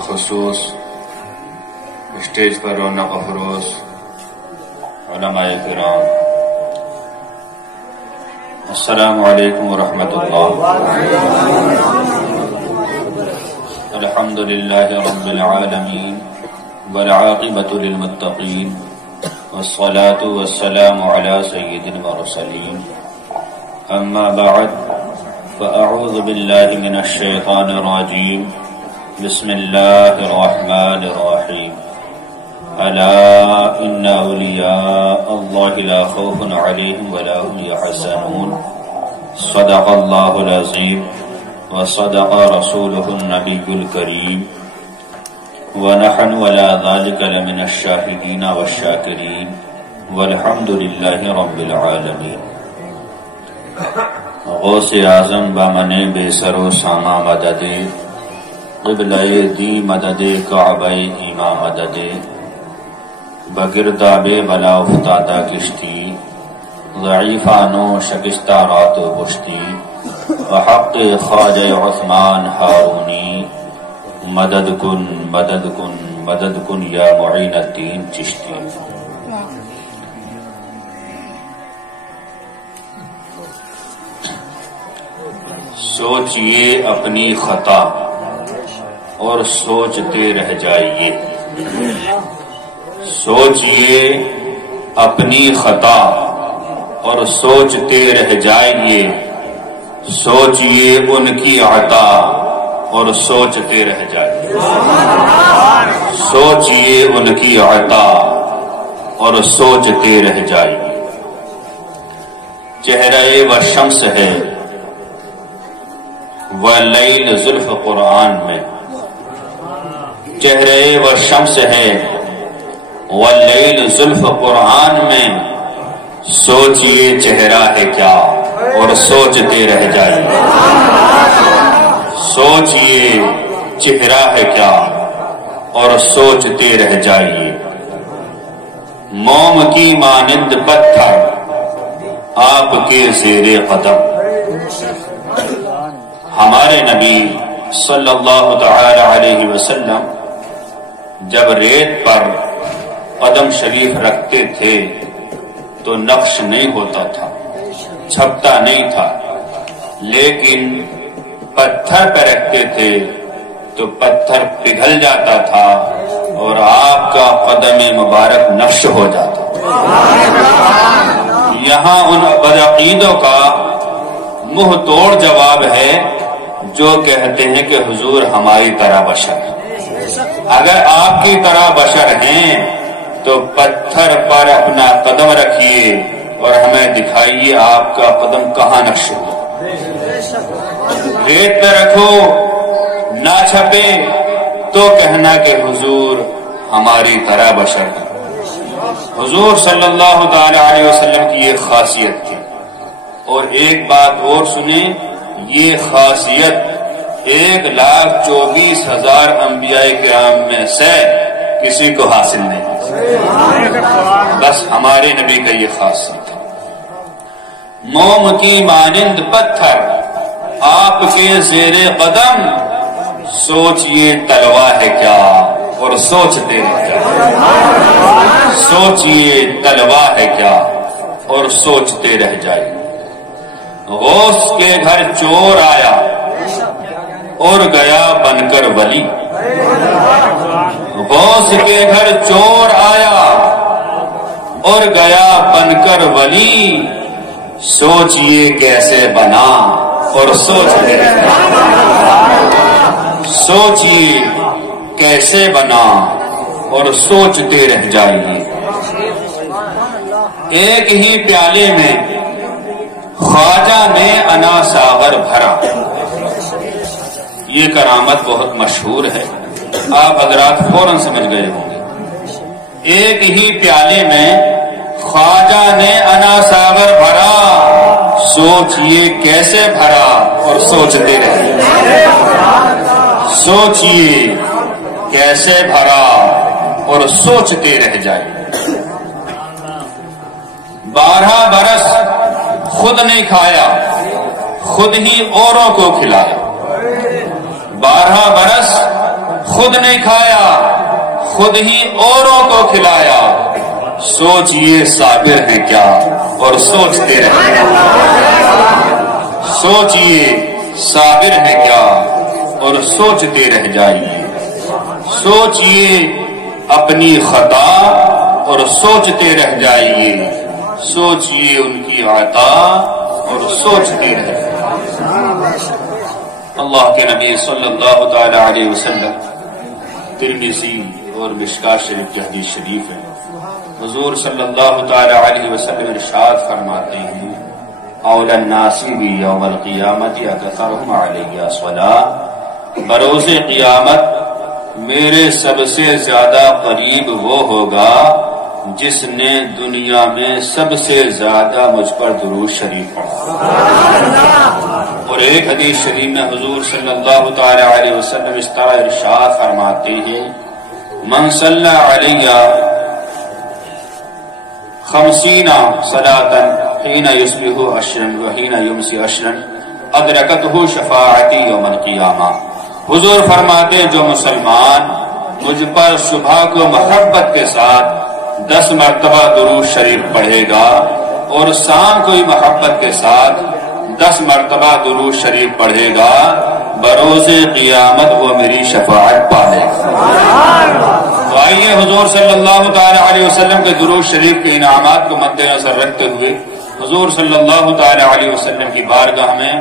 بالخصوص اسٹیج پر رونق افروز علماء کرام، السلام علیکم ورحمۃ اللہ۔ الحمد للہ رب العالمین والعاقبۃ للمتقین والصلاة والسلام علی سید المرسلین، اما بعد فاعوذ باللہ من الشیطان الرجیم، بسم اللہ الرحمن الرحیم، الا ان اولیاء اللہ لا خوف علیہم ولا هم یحزنون، صدق اللہ العظیم وصدق رسولہ النبی الکریم، ونحن ولا ذلك لمن الشاہدین والشاکرین، والحمد للہ رب العالمین۔ غوث اعظم بامن بے سر و ساما مدد، قبلہ دی مدد کعبہ ایما مدد، بگرداب بلا افتادہ کشتی، ضعیفانو شکستہ رات و پشتی، وحق خواجہ عثمان ہارونی، مدد کن مدد کن مدد کن یا معین الدین چشتی۔ سوچئے اپنی خطا اور سوچتے رہ جائیے، سوچئے اپنی خطا اور سوچتے رہ جائیے، سوچئے ان کی عطا اور سوچتے رہ جائیے، سوچئے ان کی عطا اور سوچتے رہ جائیے۔ چہرہ و شمس ہے ولیل زلف قرآن میں، چہرے و شمس ہے ولیل زلف قرآن میں، سوچئے چہرہ ہے کیا اور سوچتے رہ جائیے، سوچئے چہرہ ہے کیا اور سوچتے رہ جائیے۔ موم کی مانند پتھر آپ کے زیر قدم، ہمارے نبی صلی اللہ تعالی علیہ وسلم جب ریت پر قدم شریف رکھتے تھے تو نقش نہیں ہوتا تھا، چھپتا نہیں تھا، لیکن پتھر پہ رکھتے تھے تو پتھر پگھل جاتا تھا اور آپ کا قدم مبارک نقش ہو جاتا۔ یہاں ان بدعقیدوں کا منہ توڑ جواب ہے جو کہتے ہیں کہ حضور ہماری طرح بشر ہے۔ اگر آپ کی طرح بشر ہیں تو پتھر پر اپنا قدم رکھیے اور ہمیں دکھائیے آپ کا قدم کہاں نقش ہوا۔ ریت پہ رکھو نہ چھپے تو کہنا کہ حضور ہماری طرح بشر ہے۔ حضور صلی اللہ تعالی علیہ وسلم کی یہ خاصیت تھی۔ اور ایک بات اور سنیں، یہ خاصیت 1,24,000 انبیاء کرام میں سے کسی کو حاصل نہیں، بس ہمارے نبی کا یہ خاصیت ہے۔ موم کی مانند پتھر آپ کے زیر قدم، سوچئے تلوا ہے کیا اور سوچتے رہ جائیے، سوچئے تلوا ہے کیا اور سوچتے رہ جائیے۔ غوث کے گھر چور آیا اور گیا بن کر ولی، غوث کے گھر چور آیا اور گیا بن کر ولی، سوچئے کیسے بنا اور سوچتے رہ جائیے، سوچئے کیسے بنا اور سوچتے رہ جائیے۔ ایک ہی پیالے میں خواجہ نے انا ساغر بھرا، یہ کرامت بہت مشہور ہے، آپ حضرات فوراً سمجھ گئے ہوں گے۔ ایک ہی پیالے میں خواجہ نے انا ساغر بھرا، سوچئے کیسے بھرا اور سوچتے رہے، سوچئے کیسے بھرا اور سوچتے رہ جائے۔ 12 برس خود نہیں کھایا، خود ہی اوروں کو کھلایا، 12 برس خود نہیں کھایا، خود ہی اوروں کو کھلایا، سوچئے صابر ہیں کیا اور سوچتے رہ جائیے، سوچئے صابر ہیں کیا اور سوچتے رہ جائیے، سوچئے اپنی خطا اور سوچتے رہ جائیے، سوچئے ان کی عطا اور سوچتے رہ جائیے۔ اللہ کے نبی صلی اللہ تعالی علیہ وسلم ترمذی اور مشکات شریف کی حدیث شریف ہے، حضور صلی اللہ تعالی علیہ وسلم ارشاد فرماتے ہیں اول الناس بی یوم القیامت اکثرهم علی صلاۃ، بروز قیامت میرے سب سے زیادہ قریب وہ ہوگا جس نے دنیا میں سب سے زیادہ مجھ پر درود شریف پڑھا۔ اور ایک حدیث شریف میں حضور صلی اللہ تعالی علیہ وسلم اس طرح ارشاد فرماتے ہیں من صلی علی 50 صلاۃ حین یصبح عشرا وحین یمسی عشرا ادرکتہ شفاعتی یوم القیامہ، حضور فرماتے ہیں جو مسلمان مجھ پر صبح کو محبت کے ساتھ 10 مرتبہ درود شریف پڑھے گا اور شام کو ہی محبت کے ساتھ 10 مرتبہ درود شریف پڑھے گا، بروز قیامت وہ میری شفاعت پائے گا۔ تو آئیے حضور صلی اللہ تعالی علیہ وسلم کے درود شریف کے انعامات کو مد نظر رکھتے ہوئے حضور صلی اللہ تعالی علیہ وسلم کی بارگاہ میں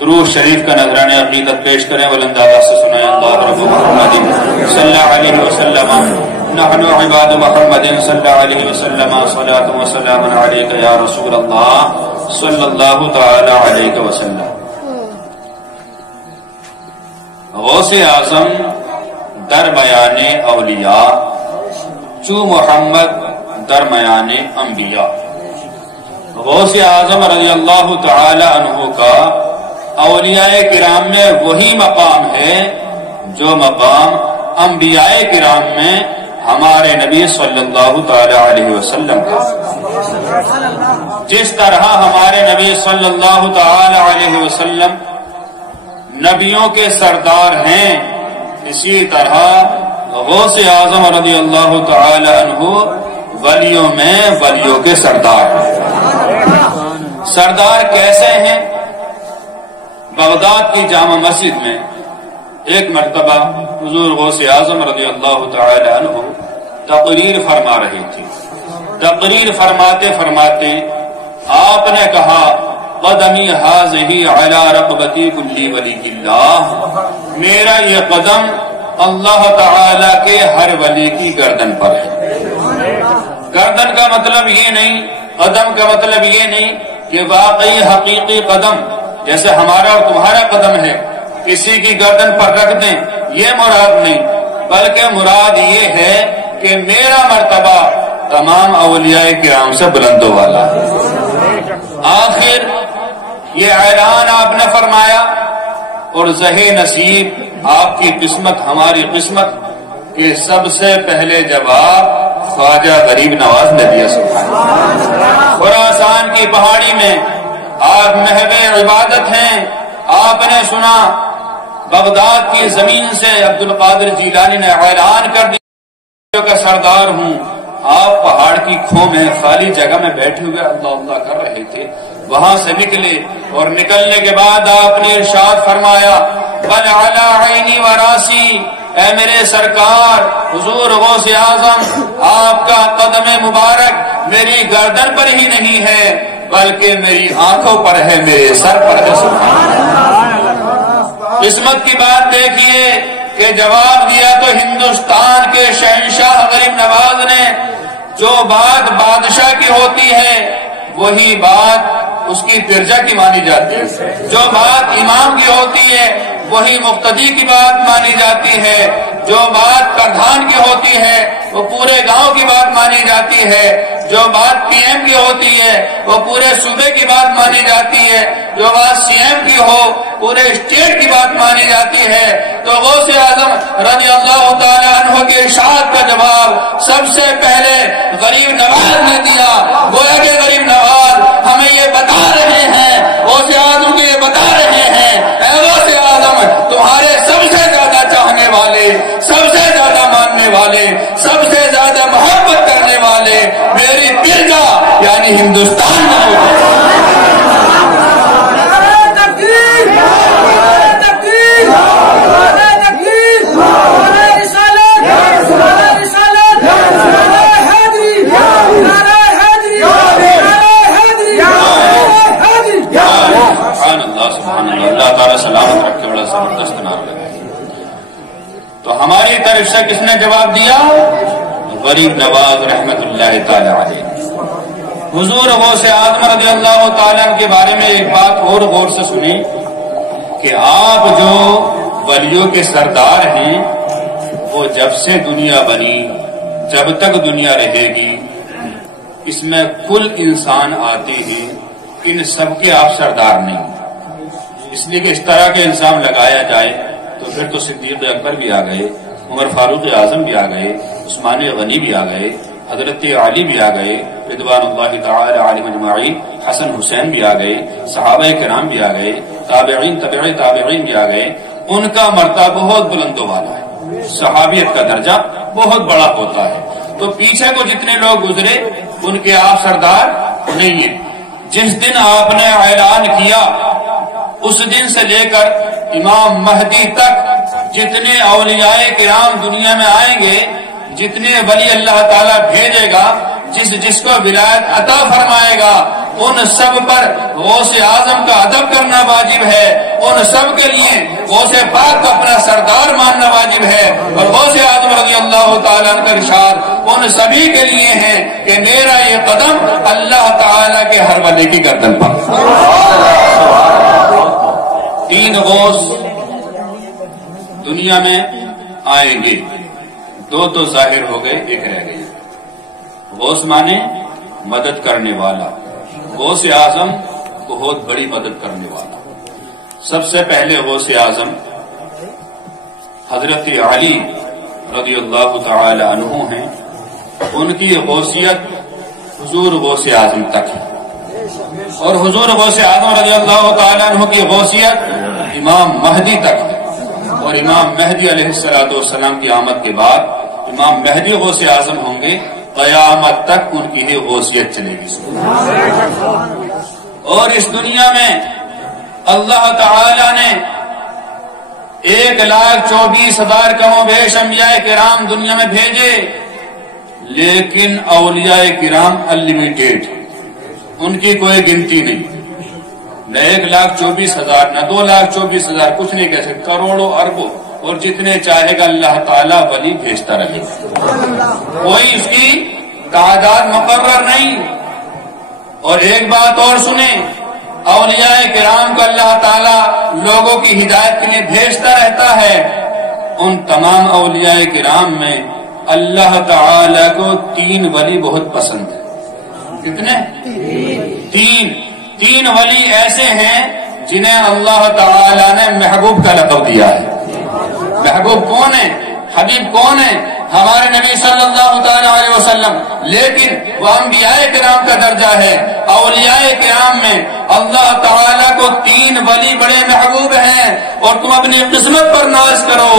درود شریف کا نذرانہ عقیدت پیش کریں، بلند آواز سے سنائیں اللہ رب محمد صلی اللہ علیہ وسلم نحن عباد محمد صلی اللہ علیہ وسلم صلاۃ و سلام علیک یا رسول اللہ صلی اللہ تعالی علیہ وسلم۔ غوث اعظم درمیان اولیاء، چو محمد درمیان انبیاء۔ غوث اعظم رضی اللہ تعالی عنہ کا اولیاء کرام میں وہی مقام ہے جو مقام انبیاء کرام میں ہمارے نبی صلی اللہ تعالی علیہ وسلم کا۔ جس طرح ہمارے نبی صلی اللہ تعالی علیہ وسلم نبیوں کے سردار ہیں، اسی طرح غوث اعظم رضی اللہ تعالی عنہ ولیوں میں ولیوں کے سردار ہیں۔ سردار کیسے ہیں؟ بغداد کی جامع مسجد میں ایک مرتبہ حضور غوث اعظم رضی اللہ تعالی عنہ تقریر فرما رہے تھے۔ تقریر فرماتے فرماتے آپ نے کہا قدمی ھذہ علی رقبتی کل ولی اللہ، میرا یہ قدم اللہ تعالی کے ہر ولی کی گردن پر ہے۔ گردن کا مطلب یہ نہیں، قدم کا مطلب یہ نہیں کہ واقعی حقیقی قدم جیسے ہمارا اور تمہارا قدم ہے کسی کی گردن پر رکھ دیں، یہ مراد نہیں، بلکہ مراد یہ ہے کہ میرا مرتبہ تمام اولیاء کرام سے بلندوں والا ہے۔ آخر یہ اعلان آپ نے فرمایا اور زہے نصیب آپ کی قسمت ہماری قسمت کہ سب سے پہلے جواب خواجہ غریب نواز نے دیا۔ سبحان اللہ۔ خراسان کی پہاڑی میں آپ محو عبادت ہیں، آپ نے سنا بغداد کی زمین سے عبد القادر جیلانی نے اعلان کر دیا کہ سردار ہوں۔ آپ پہاڑ کی کھو میں خالی جگہ میں بیٹھے ہوئے اللہ اللہ کر رہے تھے، وہاں سے نکلے اور نکلنے کے بعد آپ نے ارشاد فرمایا بل علی عینی و راسی، اے میرے سرکار حضور غوث اعظم، آپ کا قدم مبارک میری گردن پر ہی نہیں ہے بلکہ میری آنکھوں پر ہے، میرے سر پر ہے۔ سبحان اللہ۔ قسمت کی بات دیکھیے کہ جواب دیا تو ہندوستان کے شہنشاہ غریب نواز نے، جو بات بادشاہ کی ہوتی ہے وہی بات اس کی پرجا کی مانی جاتی ہے، جو بات امام کی ہوتی ہے وہی مقتدی کی بات مانی جاتی ہے، جو بات پردھان کی ہوتی ہے وہ پورے گاؤں کی بات مانی جاتی ہے، جو بات پی ایم کی ہوتی ہے وہ پورے صوبے کی بات مانی جاتی ہے، جو بات سی ایم کی ہو پورے اسٹیٹ کی بات مانی جاتی ہے۔ تو غوث اعظم رضی اللہ تعالی عنہ کے ارشاد کا جواب سب سے پہلے غریب نواز نے دیا۔ گویا کہ غریب نواز ہمیں یہ بتا رہے ہیں، غوث اعظم کو یہ بتا رہے ہیں، اے غوث اعظم تمہارے سب سے زیادہ چاہنے والے دوڑ لگائی۔ تو ہماری طرف سے کس نے جواب دیا؟ غریب نواز رحمت اللہ تعالی علیہ۔ حضور غوث اعظم رضی اللہ تعالیٰ کے بارے میں ایک بات اور غور سے سنیں کہ آپ جو ولیوں کے سردار ہیں وہ جب سے دنیا بنی جب تک دنیا رہے گی اس میں کل انسان آتے ہیں، ان سب کے آپ سردار نہیں، اس لیے کہ اس طرح کے الزام لگایا جائے تو پھر تو صدیق اکبر بھی آ گئے، عمر فاروق اعظم بھی آ گئے، عثمان غنی بھی آ گئے، حضرت علی بھی آ گئے رضوان اللہ تعالی علیہم اجمعین، حسن حسین بھی آ گئے، صحابہ کرام بھی آ گئے، تابعین تبع تابعین بھی آ گئے۔ ان کا مرتبہ بہت بلند والا ہے، صحابیت کا درجہ بہت بڑا ہوتا ہے۔ تو پیچھے کو جتنے لوگ گزرے ان کے آپ سردار نہیں ہیں۔ جس دن آپ نے اعلان کیا اس دن سے لے کر امام مہدی تک جتنے اولیاء کرام دنیا میں آئیں گے، جتنے ولی اللہ تعالیٰ بھیجے گا، جس کو ولایت عطا فرمائے گا، ان سب پر غوث اعظم کا ادب کرنا واجب ہے، ان سب کے لیے غوث پاک کو اپنا سردار ماننا واجب ہے۔ اور غوث اعظم رضی اللہ تعالیٰ کا ارشاد ان سبھی کے لیے ہے کہ میرا یہ قدم اللہ تعالیٰ کے ہر ولی کی گردن پر۔ 3 غوث دنیا میں آئیں گے، 2 تو ظاہر ہو گئے، 1 رہ گئے۔ غوث مانے مدد کرنے والا، غوث اعظم بہت بڑی مدد کرنے والا۔ سب سے پہلے غوث اعظم حضرت علی رضی اللہ تعالی عنہ ہیں، ان کی غوثیت حضور غوث اعظم تک ہے، اور حضور غوث اعظم رضی اللہ تعالی عنہ کی غوثیت امام مہدی تک ہے، اور امام مہدی علیہ السلام کی آمد کے بعد امام مہدی غوث اعظم ہوں گے، قیامت تک ان کی ہی غوثیت چلے گی۔ اور اس دنیا میں اللہ تعالی نے 1,24,000 کم و بیش انبیاء کرام دنیا میں بھیجے، لیکن اولیاء کرام انلمیٹیڈ، ان کی کوئی گنتی نہیں، نہ 1,24,000 نہ 2,24,000، کچھ نہیں کہہ سکتے، کروڑوں اربوں، اور جتنے چاہے گا اللہ تعالیٰ ولی بھیجتا رہے گا، کوئی اس کی تعداد مقرر نہیں۔ اور ایک بات اور سنیں، اولیاء کرام کو اللہ تعالیٰ لوگوں کی ہدایت کے لیے بھیجتا رہتا ہے۔ ان تمام اولیاء کرام میں اللہ تعالیٰ کو 3 ولی بہت پسند ہے۔ کتنے؟ 3 ولی ایسے ہیں جنہیں اللہ تعالیٰ نے محبوب کا لقب دیا ہے۔ محبوب کون ہے؟ حبیب کون ہے؟ ہمارے نبی صلی اللہ تعالی علیہ وسلم، لیکن وہ انبیاء کرام کا درجہ ہے۔ اولیاء کرام میں اللہ تعالیٰ کو 3 ولی بڑے محبوب ہیں، اور تم اپنی قسمت پر ناز کرو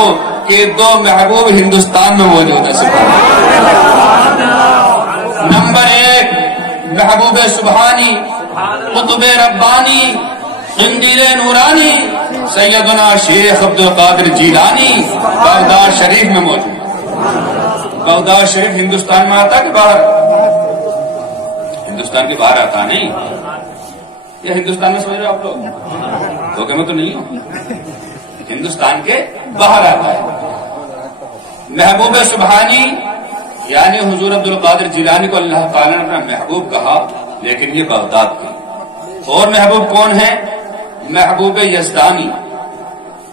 کہ 2 محبوب ہندوستان میں موجود ہیں۔ نمبر 1 محبوب سبحانی، قطب ربانی، قندیل نورانی، سیدنا شیخ عبد القادر جیلانی، بغداد شریف میں موجود۔ بغداد شریف ہندوستان میں آتا کہ باہر؟ ہندوستان کے باہر آتا نہیں، یہ ہندوستان میں سمجھ رہے آپ لوگ؟ دھوکے میں تو نہیں ہوں، ہندوستان کے باہر آتا ہے۔ محبوب سبحانی یعنی حضور عبد القادر جیلانی کو اللہ تعالیٰ نے اپنا محبوب کہا، لیکن یہ بغداد کے۔ اور محبوب کون ہے؟ محبوب یزدانی،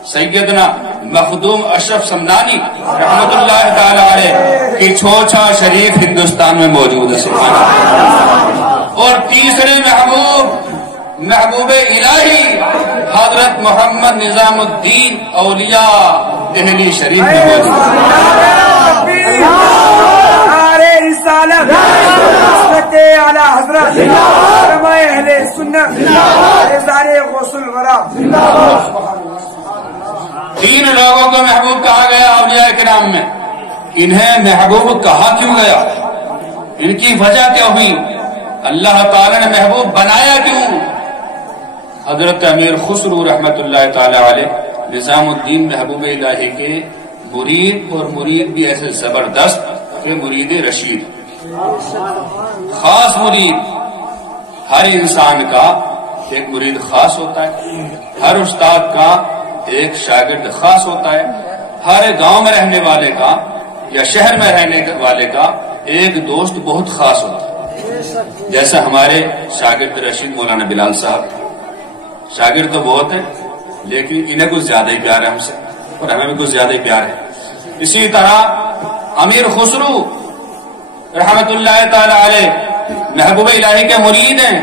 سیدنا مخدوم اشرف سمدانی رحمت اللہ تعالی علیہ کی چھوچا شریف ہندوستان میں موجود ہے۔ اور تیسرے محبوب الہی حضرت محمد نظام الدین اولیاء دہلی شریف میں موجود ہے۔ تین لوگوں کو محبوب کہا گیا اولیاء کرام میں، انہیں محبوب کہا کیوں گیا؟ ان کی وجہ کیا ہوئی؟ اللہ تعالی نے محبوب بنایا کیوں؟ حضرت امیر خسرو رحمت اللہ تعالی علیہ نظام الدین محبوب الہی کے مرید، اور مرید بھی ایسے زبردست کہ مرید رشید، خاص مرید۔ ہر انسان کا ایک مرید خاص ہوتا ہے، ہر استاد کا ایک شاگرد خاص ہوتا ہے، ہر گاؤں میں رہنے والے کا یا شہر میں رہنے والے کا ایک دوست بہت خاص ہوتا ہے. جیسا ہمارے شاگرد رشید مولانا بلال صاحب، شاگرد تو بہت ہیں لیکن انہیں کچھ زیادہ ہی پیار ہے ہم سے، اور ہمیں بھی کچھ زیادہ ہی پیار ہے. اسی طرح امیر خسرو رحمت اللہ تعالی علیہ محبوب الہی کے مرید ہیں،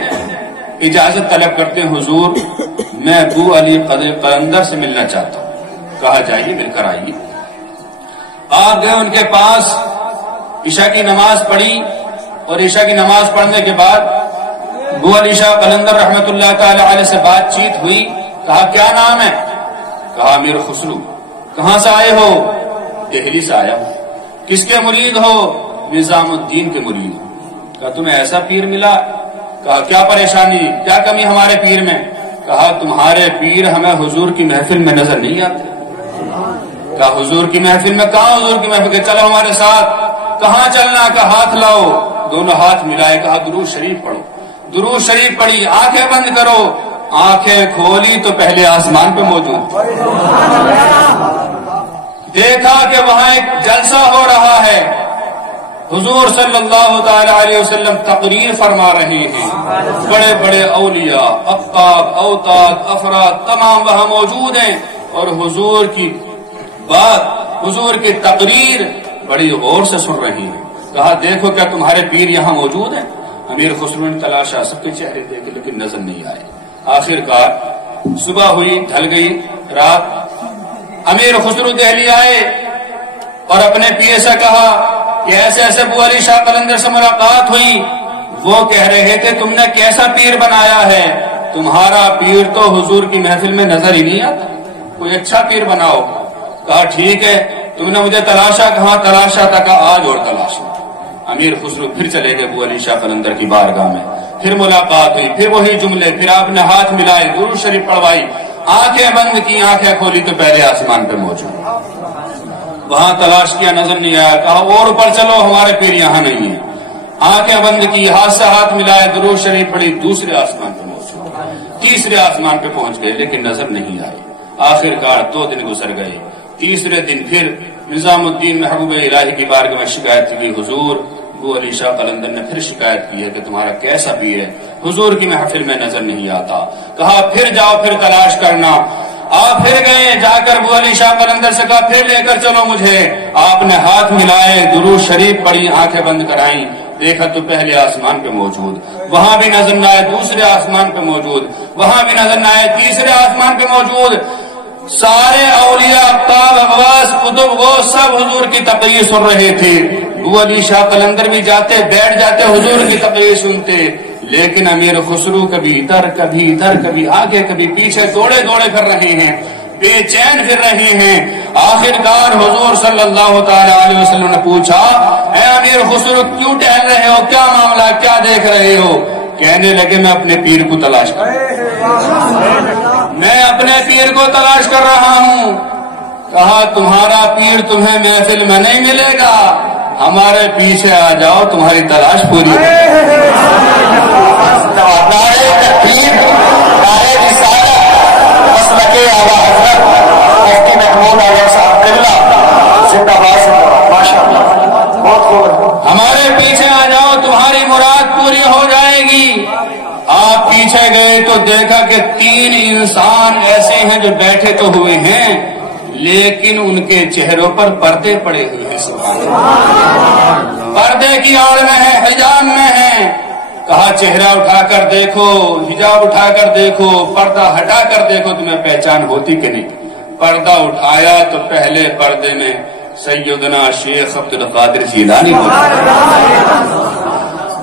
اجازت طلب کرتے ہیں حضور میں ابو علی قدر قلندر سے ملنا چاہتا ہوں. کہا جائیے مل کر آئیے. آپ گئے ان کے پاس، عشاء کی نماز پڑھی اور عشاء کی نماز پڑھنے کے بعد ابو علی شاہ قلندر رحمت اللہ تعالی علیہ سے بات چیت ہوئی. کہا کیا نام ہے؟ کہا امیر خسرو. کہاں سے آئے ہو؟ دہلی سے آیا ہوں. کس کے مرید ہو؟ نظام الدین کے مرید ہو. کہا تمہیں ایسا پیر ملا؟ کہا کیا پریشانی، کیا کمی ہمارے پیر میں؟ کہا تمہارے پیر ہمیں حضور کی محفل میں نظر نہیں آتے. کہا حضور کی محفل میں؟ کہاں حضور کی محفل؟ کہ چلو ہمارے ساتھ. کہاں چلنا؟ کہ ہاتھ لاؤ. دونوں ہاتھ ملائے. کہا درود شریف پڑھو. درود شریف پڑھی. آنکھیں بند کرو. آنکھیں کھولی تو پہلے آسمان پہ موجود. دیکھا کہ وہاں ایک جلسہ ہو رہا ہے، حضور صلی اللہ تعالی علیہ وسلم تقریر فرما رہے ہیں، بڑے بڑے اولیاء، اقطاب، اوتاد، افراد تمام وہاں موجود ہیں اور حضور کی بات، حضور کی تقریر بڑی غور سے سن رہی ہیں. کہا دیکھو کیا تمہارے پیر یہاں موجود ہیں؟ امیر خسرو نے تلاشا، سب کے چہرے دیکھے لیکن نظر نہیں آئے. آخر کار صبح ہوئی، ڈھل گئی رات. امیر خسرو دہلی آئے اور اپنے پیر سے کہا کہ ایسے ایسے ابو علی شاہ قلندر سے ملاقات ہوئی. وہ کہہ رہے تھے تم نے کیسا پیر بنایا ہے، تمہارا پیر تو حضور کی محفل میں نظر ہی نہیں آتا، کوئی اچھا پیر بناؤ. کہا ٹھیک ہے، تم نے مجھے تلاشا. کہاں تلاشا تھا؟ کہا آج اور تلاشا. امیر خسرو پھر چلے گئے ابو علی شاہ قلندر کی بارگاہ میں. پھر ملاقات ہوئی، پھر وہی جملے، پھر آپ نے ہاتھ ملائے، درود شریف پڑھوائی. آنکھیں بند کی، آنکھیں کھولی تو پہلے آسمان پہ موجود. وہاں تلاش کیا، نظر نہیں آیا. کہا اور اوپر چلو، ہمارے پیر یہاں نہیں ہے. آنکھیں بند کی، ہاتھ سے ہاتھ ملائے، درود شریف پڑھی، دوسرے آسمان پہ موجود. تیسرے آسمان پہ پہنچ گئے لیکن نظر نہیں آئی. آخر کار 2 دن گزر گئے. تیسرے دن پھر نظام الدین محبوب الہی کی بارگاہ میں شکایت کی. حضور ابو علی شاہ قلندر نے پھر شکایت کی ہے کہ تمہارا کیسا پیر ہے، حضور کی محفل میں نظر نہیں آتا. کہا پھر جاؤ، پھر تلاش کرنا. آپ پھر گئے، جا کر ابو علی شاہ قلندر سے کہا پھر لے کر چلو مجھے. آپ نے ہاتھ ملائے، درود شریف پڑھی، آنکھیں بند کرائیں. دیکھا تو پہلے آسمان پہ موجود، وہاں بھی نظر نہ آئے. دوسرے آسمان پہ موجود، وہاں بھی نظر نہ آئے. تیسرے آسمان پہ موجود. سارے اولیاء، اقطاب، اغواس، قطب، وہ سب حضور کی تقریر سن رہے تھے. ابو علی شاہ قلندر بھی جاتے، بیٹھ جاتے، حضور کی تقریر سنتے. لیکن امیر خسرو کبھی ادھر کبھی ادھر، کبھی آگے کبھی پیچھے، دوڑے دوڑے پھر رہے ہیں، بے چین پھر رہے ہیں. آخر کار حضور صلی اللہ تعالی علیہ وسلم نے پوچھا اے امیر خسرو کیوں ٹہل رہے ہو، کیا معاملہ، کیا دیکھ رہے ہو؟ کہنے لگے میں اپنے پیر کو تلاش کر رہا ہوں، میں اپنے پیر کو تلاش کر رہا ہوں. کہا تمہارا پیر تمہیں محفل میں نہیں ملے گا، ہمارے پیچھے آ جاؤ، تمہاری تلاش پوری ہو. ہمارے پیچھے آ جاؤ، تمہاری مراد پوری ہو جائے گی. آپ پیچھے گئے تو دیکھا کہ 3 انسان ایسے ہیں جو بیٹھے تو ہوئے ہیں لیکن ان کے چہروں پر پردے پڑے ہوئے ہیں. پردے کی آڑ میں ہے، حجاب میں ہے. کہا چہرہ اٹھا کر دیکھو، حجاب اٹھا کر دیکھو، پردہ ہٹا کر دیکھو، تمہیں پہچان ہوتی کہ نہیں. پردہ اٹھایا تو پہلے پردے میں سیدنا شیخ عبد القادر جیلانی موجود.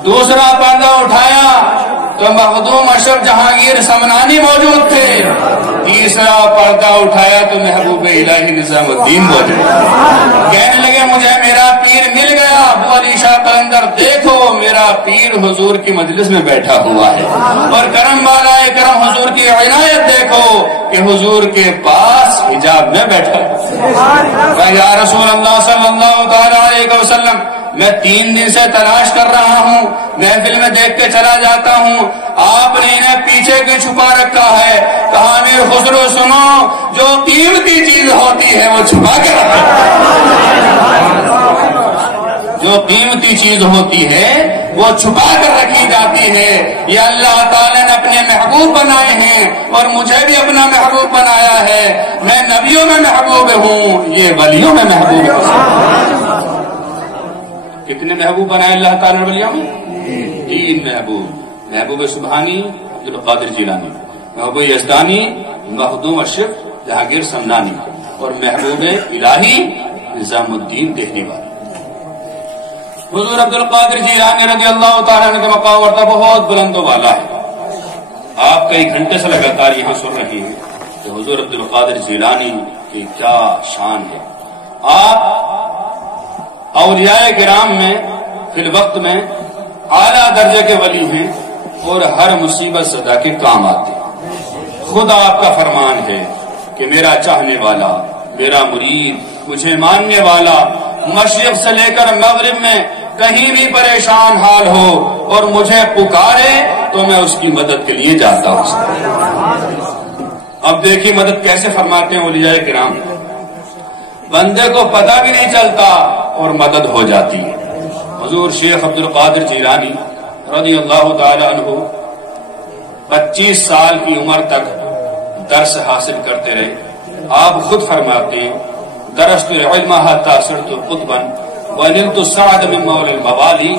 دوسرا پردہ اٹھایا تو مخدوم اشرف جہانگیر سمنانی موجود تھے. تیسرا پردہ اٹھایا تو محبوب الہی نظام الدین موجود. کہنے لگے مجھے میرا پیر مل گیا. ابو علی شاہ قلندر دیکھو میرا پیر حضور کی مجلس میں بیٹھا ہوا ہے، اور کرم والا کرم حضور کی عنایت دیکھو کہ حضور کے پاس حجاب میں بیٹھا ہے. یا رسول اللہ صلی اللہ تعالی علیہ وسلم میں 3 دن سے تلاش کر رہا ہوں، محفل میں دیکھ کے چلا جاتا ہوں، آپ نے انہیں پیچھے کیوں چھپا رکھا ہے؟ کہا امیر خسرو سنو، جو قیمتی چیز ہوتی ہے وہ چھپا کے رکھا جو قیمتی چیز ہوتی ہے وہ چھپا کر رکھی جاتی ہے۔ یہ اللہ تعالیٰ نے اپنے محبوب بنائے ہیں اور مجھے بھی اپنا محبوب بنایا ہے۔ میں نبیوں میں محبوب ہوں، یہ ولیوں میں محبوب ہوں۔ کتنے محبوب بنائے اللہ تعالیٰ نے ولیوں میں؟ 3 محبوب، محبوب سبحانی عبدالقادر جیلانی، محبوب یزدانی مخدوم اشرف جہانگیر سمنانی، اور محبوب الہی نظام الدین دہلی والا۔ حضور عبدالقادر جیلانی رضی اللہ تعالیٰ عنہ کا مقام ورتہ بہت بلند و بالا ہے۔ آپ کئی گھنٹے سے لگاتار یہاں سن رہے ہیں کہ حضور عبدالقادر جیلانی کی کیا شان ہے۔ آپ اولیاء کرام میں فی الوقت میں اعلیٰ درجے کے ولی ہیں اور ہر مصیبت زدہ کے کام آتے ہیں۔ خود آپ کا فرمان ہے کہ میرا چاہنے والا، میرا مرید، مجھے ماننے والا مشرق سے لے کر مغرب میں کہیں بھی پریشان حال ہو اور مجھے پکارے تو میں اس کی مدد کے لیے جاتا ہوں۔ اب دیکھیے مدد کیسے فرماتے ہیں اولیاء کرام، بندے کو پتہ بھی نہیں چلتا اور مدد ہو جاتی ہے۔ حضور شیخ عبدالقادر جیلانی رضی اللہ تعالی عنہ 25 سال کی عمر تک درس حاصل کرتے رہے۔ آپ خود فرماتے ہیں درست العلم حتی صرت قطبا ونلت السعد من مول الموالی،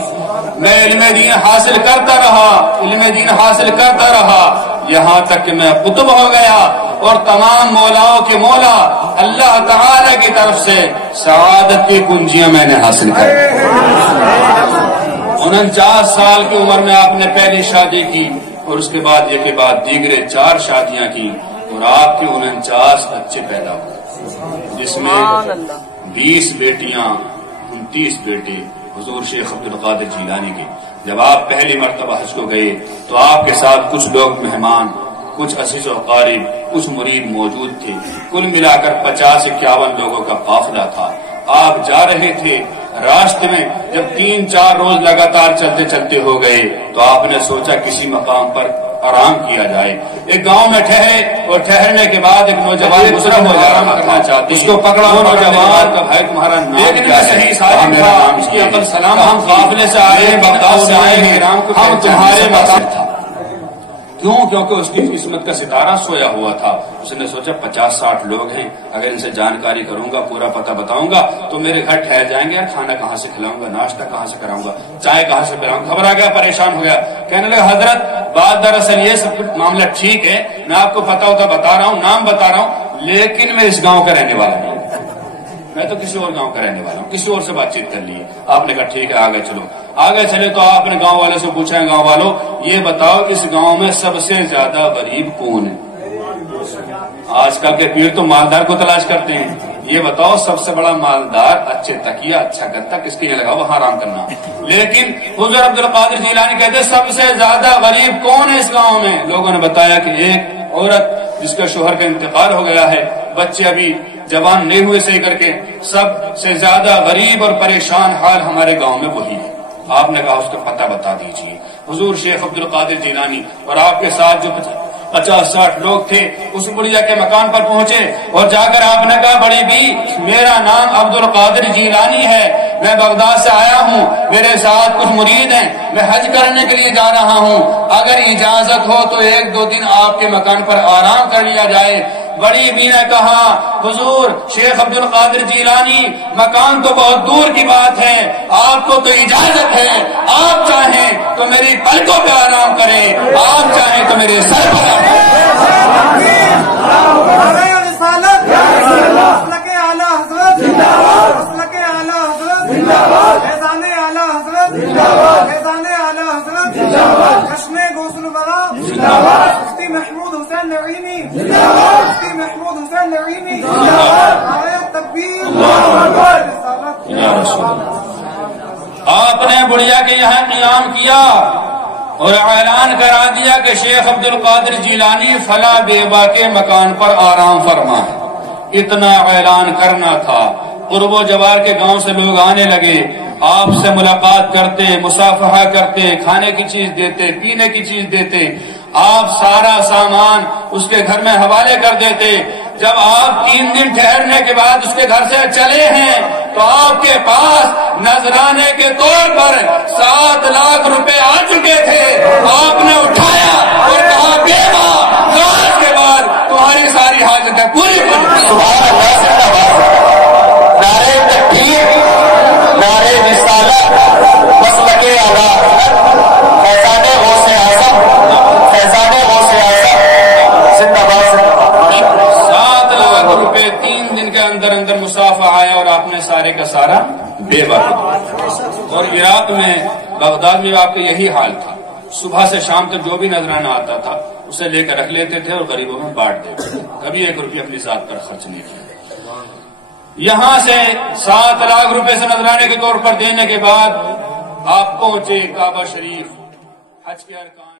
میں علم دین حاصل کرتا رہا، علم دین حاصل کرتا رہا یہاں تک کہ میں قطب ہو گیا اور تمام مولاؤں کے مولا اللہ تعالی کی طرف سے سعادت کی کنجیاں میں نے حاصل کر۔ 49 سال کی عمر میں آپ نے پہلی شادی کی اور اس کے بعد یہ کے بعد دیگرے 4 شادیاں کی اور آپ کے 49 بچے پیدا ہوئے، جس میں 20 بیٹیاں 29 بیٹے حضور شیخ عبدالقادر جیلانی کے۔ جب آپ پہلی مرتبہ حج کو گئے تو آپ کے ساتھ کچھ لوگ مہمان، کچھ عزیز و اقارب، کچھ مرید موجود تھے، کل ملا کر 50-51 لوگوں کا قافلہ تھا۔ آپ جا رہے تھے، راستے میں جب 3-4 روز لگاتار چلتے چلتے ہو گئے تو آپ نے سوچا کسی مقام پر آرام کیا جائے۔ ایک گاؤں میں ٹھہرے اور ٹھہرنے کے بعد ایک نوجوان گزرا ہوا آرام کرنا چاہتے، اس کو پکڑا، نوجوان کا بھائی تمہارا نام کیا ہے؟ میرا نام اس کی عقل سلام، ہم قافلے سے آئے، بغداد سے آئے ہیں، ہم تمہارے مقام تھا۔ کیوں؟ کیونکہ اس کی قسمت کا ستارہ سویا ہوا تھا۔ اس نے سوچا 50-60 لوگ ہیں، اگر ان سے جانکاری کروں گا، پورا پتہ بتاؤں گا تو میرے گھر ٹھہر جائیں گے، یار کھانا کہاں سے کھلاؤں گا، ناشتہ کہاں سے کراؤں گا، چائے کہاں سے پلاؤں گا۔ گھبرا گیا، پریشان ہو گیا، کہنے لگا حضرت بات دراصل یہ سب کچھ معاملہ ٹھیک ہے، میں آپ کو پتہ ہوتا بتا رہا ہوں، نام بتا رہا ہوں، لیکن میں اس گاؤں کا رہنے والا نہیں، میں تو کسی اور گاؤں کا رہنے والا ہوں، کسی اور سے بات چیت کر لی۔ آپ نے کہا ٹھیک ہے آگے چلو۔ آگے چلے تو آپ نے گاؤں والے سے پوچھا، گاؤں والوں یہ بتاؤ اس گاؤں میں سب سے زیادہ غریب کون ہے؟ آج کل کے پیر تو مالدار کو تلاش کرتے ہیں، یہ بتاؤ سب سے بڑا مالدار، اچھے تکیہ، اچھا گدا کس کے لیے لگا وہاں آرام کرنا۔ لیکن حضور عبدالقادر جیلانی کہتے سب سے زیادہ غریب کون ہے اس گاؤں میں؟ لوگوں نے بتایا کہ ایک عورت جس کا شوہر کا انتقال ہو گیا ہے، بچے ابھی جوان نہیں ہوئے، صحیح کر کے سب سے زیادہ غریب اور پریشان حال ہمارے گاؤں میں وہی ہے۔ آپ نے کہا اس کا پتہ بتا دیجیے۔ حضور شیخ عبدالقادر جیلانی اور آپ کے ساتھ جو 50-60 لوگ تھے اس بڑھیا کے مکان پر پہنچے اور جا کر آپ نے کہا بڑی بھی میرا نام عبدالقادر جیلانی ہے، میں بغداد سے آیا ہوں، میرے ساتھ کچھ مرید ہیں، میں حج کرنے کے لیے جا رہا ہوں، اگر اجازت ہو تو 1-2 دن آپ کے مکان پر آرام کر لیا جائے۔ بڑی بی نے کہا حضور شیخ عبدالقادر جیلانی مکان تو بہت دور کی بات ہے، آپ کو تو اجازت ہے، آپ چاہیں تو میری پلکوں پہ آرام کریں، آپ چاہیں تو میرے سر پر آرام محمود حسین نعیمی، مفتی محمود حسین نعیمی، آپ نے بڑھیا کے یہاں قیام کیا اور اعلان کرا دیا کہ شیخ عبدالقادر جیلانی فلاں بیوہ کے مکان پر آرام فرما ہے۔ اتنا اعلان کرنا تھا، قرب و جوار کے گاؤں سے لوگ آنے لگے، آپ سے ملاقات کرتے، مصافحہ کرتے، کھانے کی چیز دیتے، پینے کی چیز دیتے، آپ سارا سامان اس کے گھر میں حوالے کر دیتے۔ جب آپ 3 دن ٹھہرنے کے بعد اس کے گھر سے چلے ہیں تو آپ کے پاس نذرانے کے طور پر 7 لاکھ روپے آ چکے تھے، آپ نے اٹھایا اور کہا بیوہ آج کے بعد تمہاری ساری حاجتیں پوری ہوئی۔ سبحان اللہ سے نعرہ تکبیر، نعرہ رسالت، مسلک اعلیٰ فیضان غوث اعظم، فیضان غوث اعظم زندہ باد زندہ باد ماشاء اللہ۔ 7 لاکھ روپے 3 دن کے اندر اندر مسافہ آیا اور آپ نے سارے کا سارا بیوہ کیا۔ اور عراق میں بغداد میں آپ کا یہی حال تھا، صبح سے شام تک جو بھی نذرانہ آتا تھا اسے لے کر رکھ لیتے تھے اور غریبوں میں بانٹ دیتے تھے، کبھی 1 روپیہ اپنی ذات پر خرچ نہیں کیا۔ یہاں سے 7 لاکھ روپے سے نذرانے کے طور پر دینے کے بعد آپ پہنچے کعبہ شریف، حج کے ارکان